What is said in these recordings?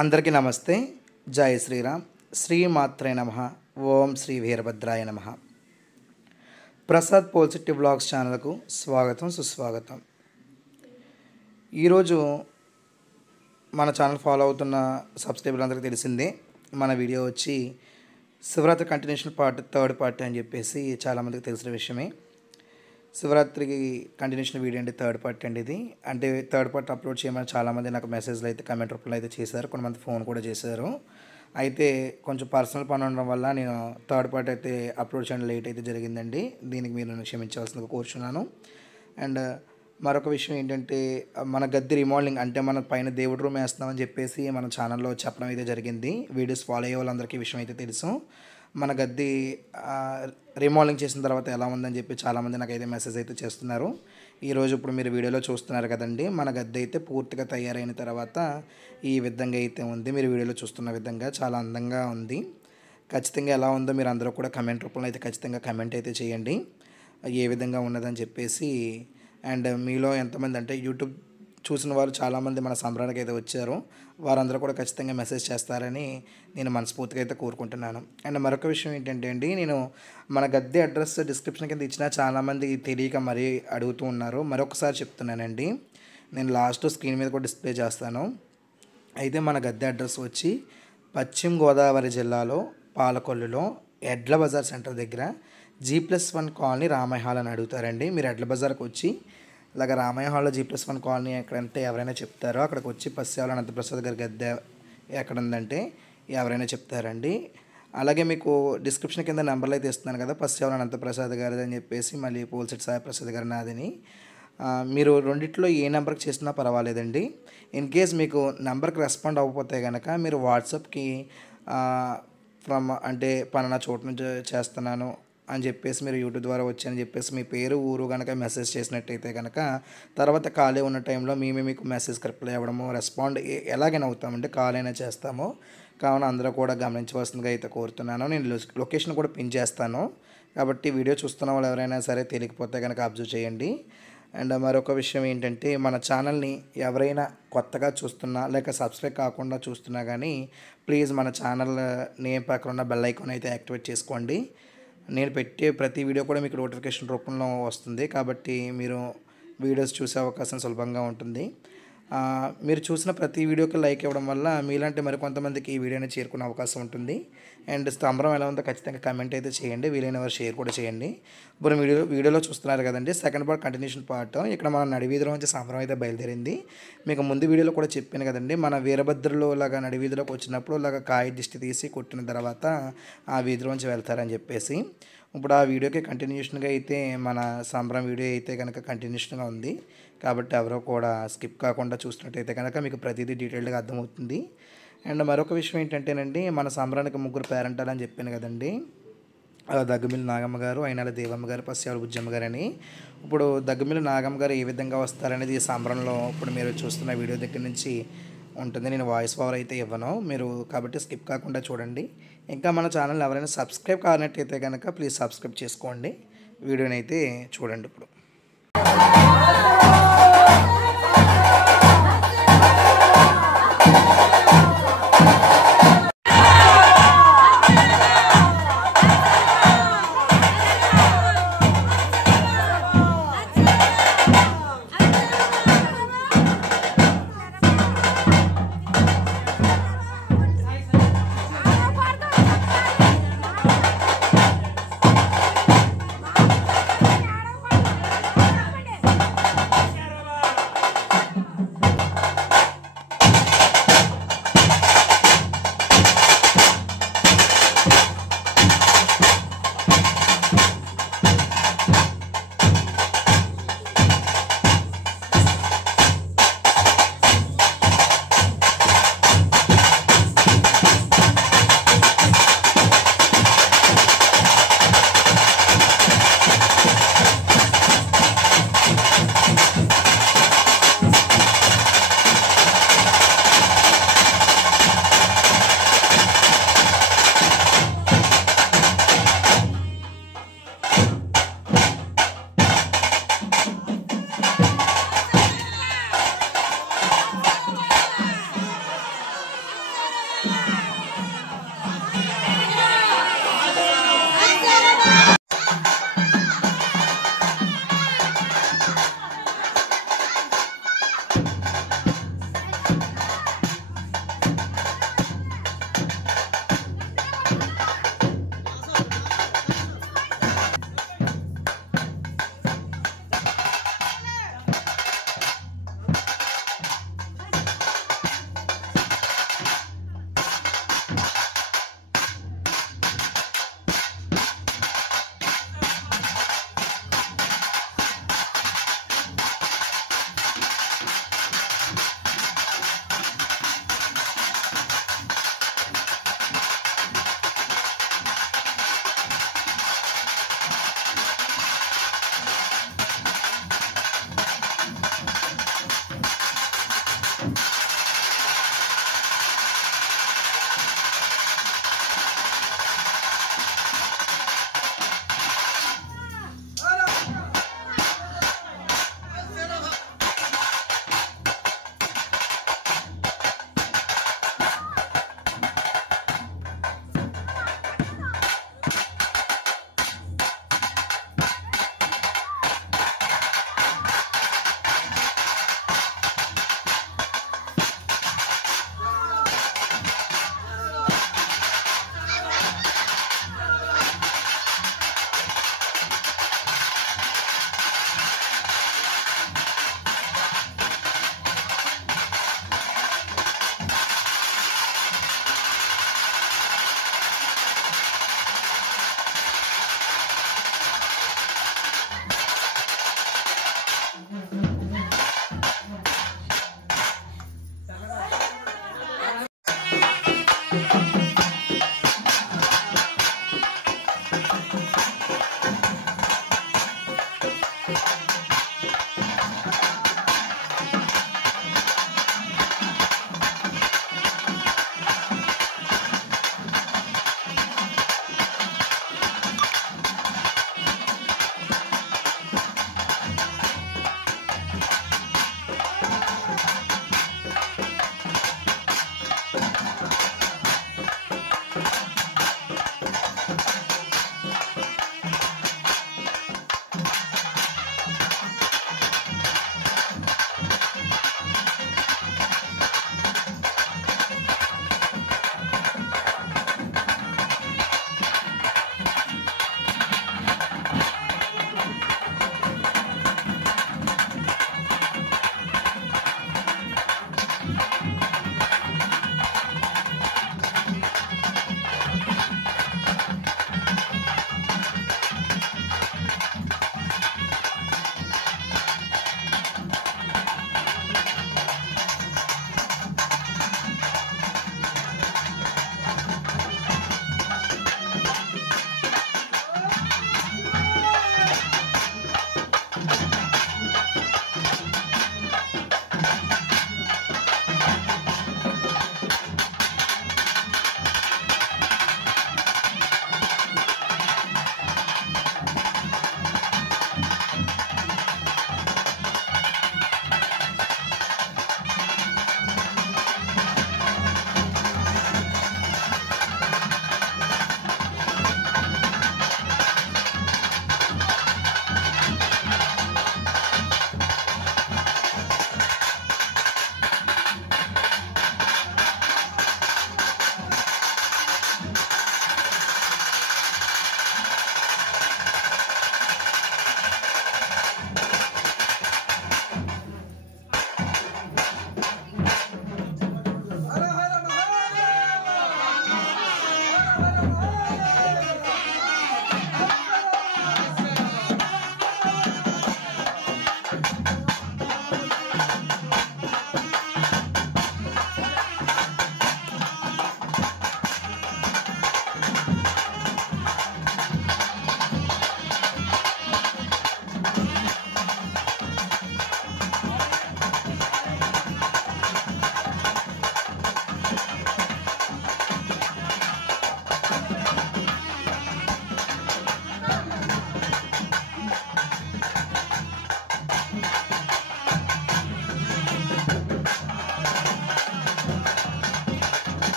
అందరికీ నమస్తే. జై శ్రీరామ్. శ్రీమాత్రే నమః. ఓం శ్రీ వీరభద్రాయ నమః. ప్రసాద్ పోల్సిటీ బ్లాగ్స్ ఛానల్కు స్వాగతం, సుస్వాగతం. ఈరోజు మన ఛానల్ ఫాలో అవుతున్న సబ్స్క్రైబర్లు అందరికీ తెలిసిందే. మన వీడియో వచ్చి Shivaratri continuation part, third part అని చెప్పేసి చాలామందికి తెలిసిన విషయమే. శివరాత్రికి కంటిన్యూషన్ వీడియో అండి, థర్డ్ పార్ట్ అండి ఇది. అంటే థర్డ్ పార్ట్ అప్లోడ్ చేయమని చాలామంది నాకు మెసేజ్లు అయితే, కామెంట్ రూపంలో అయితే చేశారు. కొంతమంది ఫోన్ కూడా చేశారు. అయితే కొంచెం పర్సనల్ పని ఉండడం వల్ల నేను థర్డ్ పార్ట్ అయితే అప్లోడ్ చేయడం లేట్ అయితే జరిగిందండి. దీనికి మీరు నన్ను క్షమించవలసిందిగా కోరుచున్నాను. అండ్ మరొక విషయం ఏంటంటే, మన గద్దె రిమోడలింగ్, అంటే మన పైన దేవుడి రూమ్ వేస్తున్నామని చెప్పేసి మన ఛానల్లో చెప్పడం అయితే జరిగింది. వీడియోస్ ఫాలో అయ్యే వాళ్ళందరికీ విషయం అయితే తెలుసు. మన గద్దె రీమోడలింగ్ చేసిన తర్వాత ఎలా ఉందని చెప్పి చాలామంది నాకైతే మెసేజ్ అయితే చేస్తున్నారు. ఈరోజు ఇప్పుడు మీరు వీడియోలో చూస్తున్నారు కదండి, మన గద్దె అయితే పూర్తిగా తయారైన తర్వాత ఈ విధంగా అయితే ఉంది. మీరు వీడియోలో చూస్తున్న విధంగా చాలా అందంగా ఉంది. ఖచ్చితంగా ఎలా ఉందో మీరు అందరూ కూడా కమెంట్ రూపంలో అయితే ఖచ్చితంగా కమెంట్ అయితే చేయండి, ఏ విధంగా ఉన్నదని చెప్పేసి. అండ్ మీలో ఎంతమంది అంటే యూట్యూబ్ చూసిన వారు చాలామంది మన సంబరానికి అయితే వచ్చారు. వారందరూ కూడా ఖచ్చితంగా మెసేజ్ చేస్తారని నేను మనస్ఫూర్తిగా అయితే కోరుకుంటున్నాను. అండ్ మరొక విషయం ఏంటంటే అండి, నేను మన గద్దె అడ్రస్ డిస్క్రిప్షన్ కింద ఇచ్చిన చాలామంది తెలియక మరీ అడుగుతూ ఉన్నారు. మరొకసారి చెప్తున్నానండి, నేను లాస్ట్ స్క్రీన్ మీద కూడా డిస్ప్లే చేస్తాను. అయితే మన గద్దె అడ్రస్ వచ్చి పశ్చిమ గోదావరి జిల్లాలో పాలకొల్లులో ఎడ్ల బజార్ సెంటర్ దగ్గర G+1 కాలనీ రామయ్య హాల్ అని అడుగుతారండి. మీరు ఎడ్ల బజార్కి వచ్చి ఇలాగ రామయ్య హాల్లో G+1 కాలనీ ఎక్కడంటే ఎవరైనా చెప్తారో అక్కడికి వచ్చి పసియాల అనంతప్రసాద్ గారి గద్దె ఎక్కడ ఉందంటే ఎవరైనా చెప్తారండి. అలాగే మీకు డిస్క్రిప్షన్ కింద నెంబర్లు అయితే ఇస్తున్నాను కదా, పసియాల అనంతప్రసాద్ గారిది అని చెప్పేసి, మళ్ళీ పోల్సిటీ సాయిప్రసాద్ గారి నాదని. మీరు రెండిట్లో ఏ నెంబర్కి చేసినా పర్వాలేదండి. ఇన్ కేస్ మీకు నెంబర్కి రెస్పాండ్ అవ్వకపోతే కనుక మీరు వాట్సాప్కి అంటే పలానా చోటు నుంచి చేస్తున్నాను అని చెప్పేసి, మీరు యూట్యూబ్ ద్వారా వచ్చని చెప్పేసి మీ పేరు, ఊరు కనుక మెసేజ్ చేసినట్టయితే కనుక తర్వాత ఖాళీ ఉన్న టైంలో మేమే మీకు మెసేజ్కి రిప్లై అవ్వడము, రెస్పాండ్ ఎలాగైనా అవుతామంటే కాల్ అయినా చేస్తాము. కావున అందరూ కూడా గమనించవలసిందిగా అయితే కోరుతున్నాను. నేను లొకేషన్ కూడా పిన్ చేస్తాను, కాబట్టి వీడియో చూస్తున్న వాళ్ళు ఎవరైనా సరే తెలియకపోతే కనుక అబ్జర్వ్ చేయండి. అండ్ మరొక విషయం ఏంటంటే, మన ఛానల్ని ఎవరైనా కొత్తగా చూస్తున్నా లేక సబ్స్క్రైబ్ కాకుండా చూస్తున్నా కానీ ప్లీజ్ మన ఛానల్ నేమ్ పక్కన ఉన్న బెల్ ఐకాన్ అయితే యాక్టివేట్ చేసుకోండి. నేను పెట్టే ప్రతి వీడియో కూడా మీకు నోటిఫికేషన్ రూపంలో వస్తుంది, కాబట్టి మీరు వీడియోస్ చూసే అవకాశం సులభంగా ఉంటుంది. మీరు చూసిన ప్రతి వీడియోకి లైక్ ఇవ్వడం వల్ల మీలాంటి మరికొంతమందికి ఈ వీడియోని చేరుకునే అవకాశం ఉంటుంది. అండ్ స్తంభం ఎలా ఉందో ఖచ్చితంగా కమెంట్ అయితే చేయండి, వీలైన వారు షేర్ కూడా చేయండి. ఇప్పుడు వీడియోలో చూస్తున్నారు కదండి, సెకండ్ పార్ట్ కంటిన్యూషన్ పార్ట్. ఇక్కడ మన నడివీధిలో నుంచి సంబరం అయితే బయలుదేరింది. మీకు ముందు వీడియోలో కూడా చెప్పాను కదండి, మన వీరభద్రులు లాగా నడివీధిలోకి వచ్చినప్పుడు ఇలాగ కాయ దిష్టి తీసి కొట్టిన తర్వాత ఆ వీధిలోంచి వెళ్తారని చెప్పేసి. ఇప్పుడు ఆ వీడియోకి కంటిన్యూషన్గా అయితే మన సంబరం వీడియో అయితే కనుక కంటిన్యూషన్గా ఉంది, కాబట్టి ఎవరో కూడా స్కిప్ కాకుండా చూసినట్టయితే కనుక మీకు ప్రతిదీ డీటెయిల్డ్గా అర్థమవుతుంది. అండ్ మరొక విషయం ఏంటంటేనండి, మన సంబరానికి 3 పేరెంటాలు అని చెప్పాను కదండి, దగ్గమిల్లి నాగమ్మ గారు, అయినాల దేవమ్మ గారు, పసియాల బుజ్జమ్మ గారు అని. ఇప్పుడు దగ్గమిల్లి నాగమ్మ గారు ఏ విధంగా వస్తారనేది ఈ సంబరంలో ఇప్పుడు మీరు చూస్తున్న వీడియో దగ్గర నుంచి ఉంటుంది. నేను వాయిస్ ఓవర్ అయితే ఇవ్వను, మీరు కాబట్టి స్కిప్ కాకుండా చూడండి. ఇంకా మన ఛానల్ ఎవరైనా సబ్స్క్రైబ్ కానట్టయితే కనుక ప్లీజ్ సబ్స్క్రైబ్ చేసుకోండి. వీడియోని అయితే చూడండి. ఇప్పుడు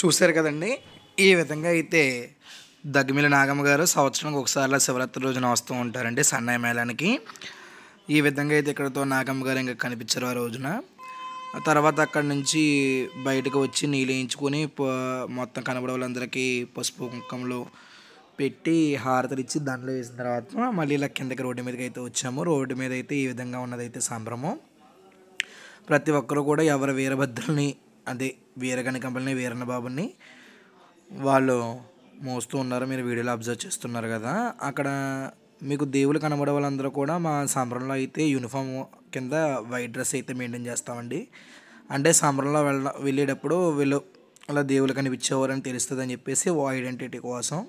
చూశారు కదండి. ఈ విధంగా అయితే దగ్గమిల్లి నాగమ్మ గారు సంవత్సరానికి ఒకసారి శివరాత్రి రోజున వస్తూ ఉంటారండి సన్నాయి మేళానికి. ఈ విధంగా అయితే ఇక్కడతో నాగమ్మ గారు ఇంకా కనిపించారు ఆ రోజున. ఆ తర్వాత అక్కడి నుంచి బయటకు వచ్చి నీళ్ళు వేయించుకొని మొత్తం కనబడే వాళ్ళందరికీ పసుపు కుంకుమలు పెట్టి హారతలు ఇచ్చి దండలు వేసిన తర్వాత మళ్ళీ ఇలా కిందకి రోడ్డు మీదకి అయితే వచ్చాము. రోడ్డు మీద అయితే ఈ విధంగా ఉన్నదైతే సంభ్రమం. ప్రతి ఒక్కరు కూడా ఎవరి వీరభద్రుల్ని, అదే వీరగణకంపల్ని, వీరన్న బాబుని వాళ్ళు మోస్తూ ఉన్నారు. మీరు వీడియోలో అబ్జర్వ్ చేస్తున్నారు కదా. అక్కడ మీకు దేవుళ్ళు కనబడే వాళ్ళందరూ కూడా మా సంబరంలో అయితే యూనిఫామ్ కింద వైట్ డ్రెస్ అయితే మెయింటైన్ చేస్తామండి. అంటే సంబరంలో వెళ్ళేటప్పుడు వీళ్ళు అలా దేవుళ్ళు కనిపించేవారని తెలుస్తుంది అని చెప్పేసి ఐడెంటిటీ కోసం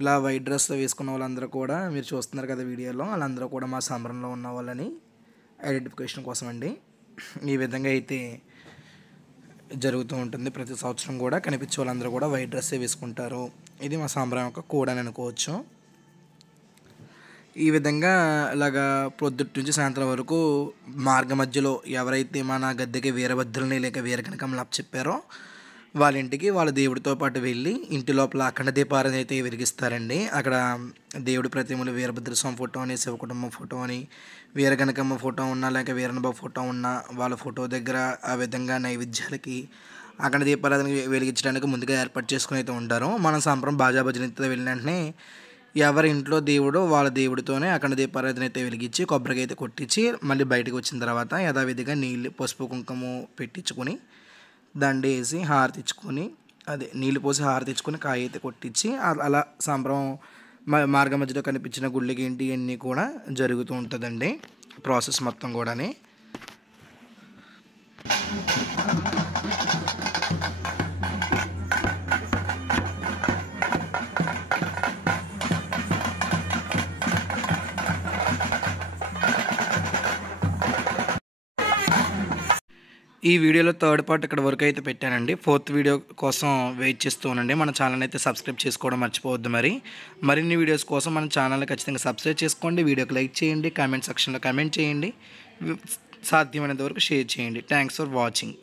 ఇలా వైట్ డ్రెస్ వేసుకున్న వాళ్ళందరూ కూడా మీరు చూస్తున్నారు కదా వీడియోలో, వాళ్ళందరూ కూడా మా సంబరంలో ఉన్న వాళ్ళని ఐడెంటిఫికేషన్ కోసం అండి. ఈ విధంగా అయితే జరుగుతూ ఉంటుంది. ప్రతి సంవత్సరం కూడా కనిపించే వాళ్ళందరూ కూడా వైట్ డ్రెస్సే వేసుకుంటారు. ఇది మా సంబరం యొక్క కోడ్ అని అనుకోవచ్చు. ఈ విధంగా ఇలాగా పొద్దుటి నుంచి సాయంత్రం వరకు మార్గ మధ్యలో ఎవరైతే మన గద్దెకి వీరభద్రుల్ని లేక వీరకనకమ్మలు అప్పచెప్పారో వాళ్ళ ఇంటికి వాళ్ళ దేవుడితో పాటు వెళ్ళి ఇంటి లోపల అఖండ దీపారాధన అయితే వెలిగిస్తారండి. అక్కడ దేవుడి ప్రతిమలు వీరభద్ర స్వామి ఫోటో అని, శివకుటుంబం ఫోటో అని, వీరగణకమ్మ ఫోటో ఉన్నా లేక వీరన్నబాబు ఫోటో ఉన్నా వాళ్ళ ఫోటో దగ్గర ఆ విధంగా నైవేద్యాలకి అఖండ దీపారాధన వెలిగించడానికి ముందుగా ఏర్పాటు చేసుకుని అయితే ఉంటారు. మన సంప్రదాయం బాజా భజనతో వెళ్ళిన వెంటనే ఎవరి ఇంట్లో దేవుడో వాళ్ళ దేవుడితోనే అఖండ దీపారాధన అయితే వెలిగించి కొబ్బరికాయ అయితే కొట్టించి మళ్ళీ బయటకు వచ్చిన తర్వాత యథావిధిగా నీళ్ళు పసుపు కుంకుమ పెట్టించుకొని దండ వేసి హారతి ఇచ్చుకొని, అదే నీళ్ళు పోసి హారతి ఇచ్చుకొని కాయ అయితే కొట్టించి అలా సంబరం మార్గ మధ్యలో కనిపించిన గుళ్ళకి ఏంటి అన్నీ కూడా జరుగుతూ ఉంటుందండి ప్రాసెస్ మొత్తం కూడా. ఈ వీడియోలో థర్డ్ పార్ట్ ఇక్కడ వరకు అయితే పెట్టానండి. ఫోర్త్ వీడియో కోసం వెయిట్ చేస్తూ ఉండండి. మన ఛానల్ అయితే సబ్స్క్రైబ్ చేసుకోవడం మర్చిపోవద్దు. మరిన్ని వీడియోస్ కోసం మన ఛానల్ని ఖచ్చితంగా సబ్స్క్రైబ్ చేసుకోండి. వీడియోకి లైక్ చేయండి, కామెంట్ సెక్షన్లో కామెంట్ చేయండి, సాధ్యమైనంత వరకు షేర్ చేయండి. Thanks for watching.